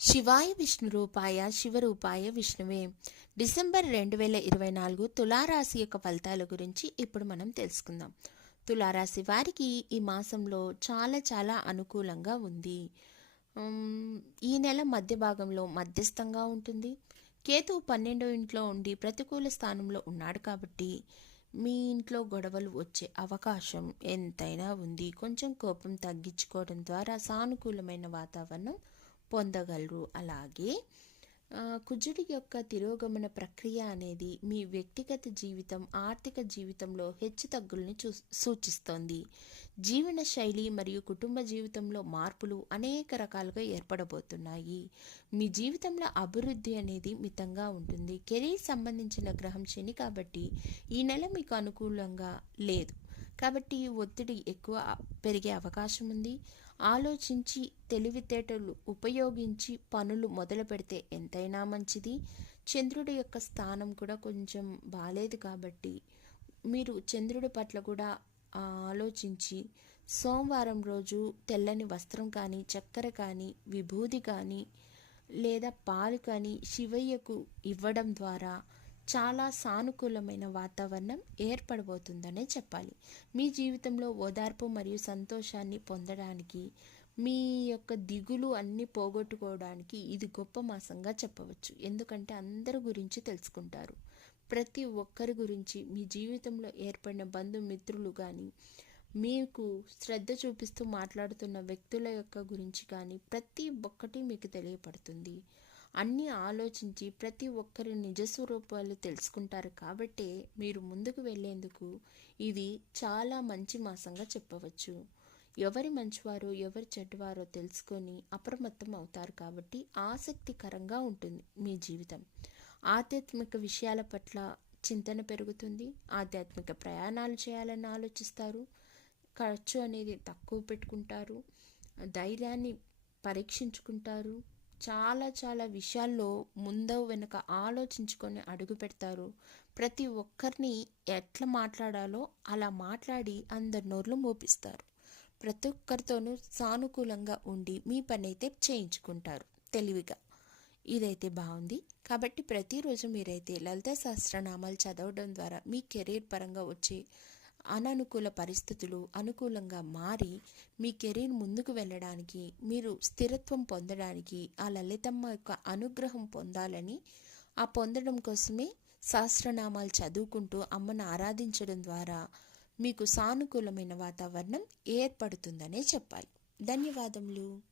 శివాయ విష్ణు రూపాయ శివరూపాయ విష్ణువే. డిసెంబర్ రెండు వేల ఇరవై నాలుగు తులారాశి యొక్క ఫలితాల గురించి ఇప్పుడు మనం తెలుసుకుందాం. తులారాశి వారికి ఈ మాసంలో చాలా చాలా అనుకూలంగా ఉంది. ఈ నెల మధ్య భాగంలో మధ్యస్థంగా ఉంటుంది. కేతు పన్నెండో ఇంట్లో ఉండి ప్రతికూల స్థానంలో ఉన్నాడు కాబట్టి మీ ఇంట్లో గొడవలు వచ్చే అవకాశం ఎంతైనా ఉంది. కొంచెం కోపం తగ్గించుకోవడం ద్వారా సానుకూలమైన వాతావరణం పొందగలరు. అలాగే కుజుడి యొక్క తిరోగమన ప్రక్రియ అనేది మీ వ్యక్తిగత జీవితం ఆర్థిక జీవితంలో హెచ్చుతగ్గుల్ని చూ సూచిస్తోంది. జీవన శైలి మరియు కుటుంబ జీవితంలో మార్పులు అనేక రకాలుగా ఏర్పడబోతున్నాయి. మీ జీవితంలో అభివృద్ధి అనేది మితంగా ఉంటుంది. కెరీర్ సంబంధించిన గ్రహం శని కాబట్టి ఈ నెల మీకు అనుకూలంగా లేదు. కాబట్టి ఒత్తిడి ఎక్కువ పెరిగే అవకాశం ఉంది. ఆలోచించి తెలివితేటలు ఉపయోగించి పనులు మొదలు పెడితే ఎంతైనా మంచిది. చంద్రుడి యొక్క స్థానం కూడా కొంచెం బాగాలేదు కాబట్టి మీరు చంద్రుడి పట్ల కూడా ఆలోచించి సోమవారం రోజు తెల్లని వస్త్రం కానీ చక్కెర కానీ విభూది కానీ లేదా పాలు కానీ శివయ్యకు ఇవ్వడం ద్వారా చాలా సానుకూలమైన వాతావరణం ఏర్పడబోతుందనే చెప్పాలి. మీ జీవితంలో ఓదార్పు మరియు సంతోషాన్ని పొందడానికి మీ యొక్క దిగులు అన్నీ పోగొట్టుకోవడానికి ఇది గొప్ప మాసంగా చెప్పవచ్చు. ఎందుకంటే అందరి గురించి తెలుసుకుంటారు. ప్రతి ఒక్కరి గురించి మీ జీవితంలో ఏర్పడిన బంధుమిత్రులు కానీ మీకు శ్రద్ధ చూపిస్తూ మాట్లాడుతున్న వ్యక్తుల యొక్క గురించి కానీ ప్రతి ఒక్కటి మీకు తెలియపడుతుంది. అన్నీ ఆలోచించి ప్రతి ఒక్కరి నిజ స్వరూపాలు తెలుసుకుంటారు కాబట్టే మీరు ముందుకు వెళ్ళేందుకు ఇది చాలా మంచి మాసంగా చెప్పవచ్చు. ఎవరి మంచివారో ఎవరి చెడ్డవారో తెలుసుకొని అప్రమత్తం అవుతారు కాబట్టి ఆసక్తికరంగా ఉంటుంది మీ జీవితం. ఆధ్యాత్మిక విషయాల పట్ల చింతన పెరుగుతుంది. ఆధ్యాత్మిక ప్రయాణాలు చేయాలని ఆలోచిస్తారు. ఖర్చు అనేది తక్కువ పెట్టుకుంటారు. ధైర్యాన్ని పరీక్షించుకుంటారు. చాలా చాలా విషయాల్లో ముందు వెనుక ఆలోచించుకొని అడుగు పెడతారు. ప్రతి ఒక్కరిని ఎట్లా మాట్లాడాలో అలా మాట్లాడి అందరి నోర్లు మోపిస్తారు. ప్రతి ఒక్కరితోనూ సానుకూలంగా ఉండి మీ పని అయితే చేయించుకుంటారు. తెలివిగా. ఇదైతే బాగుంది కాబట్టి ప్రతిరోజు మీరైతే లలిత సహస్రనామాలు చదవడం ద్వారా మీ కెరీర్ పరంగా వచ్చే అననుకూల పరిస్థితులు అనుకూలంగా మారి మీ కెరీర్ ముందుకు వెళ్ళడానికి మీరు స్థిరత్వం పొందడానికి ఆ లలితమ్మ యొక్క అనుగ్రహం పొందాలని ఆ పొందడం కోసమే సహస్రనామాలు చదువుకుంటూ అమ్మను ఆరాధించడం ద్వారా మీకు సానుకూలమైన వాతావరణం ఏర్పడుతుందనే చెప్పాలి. ధన్యవాదములు.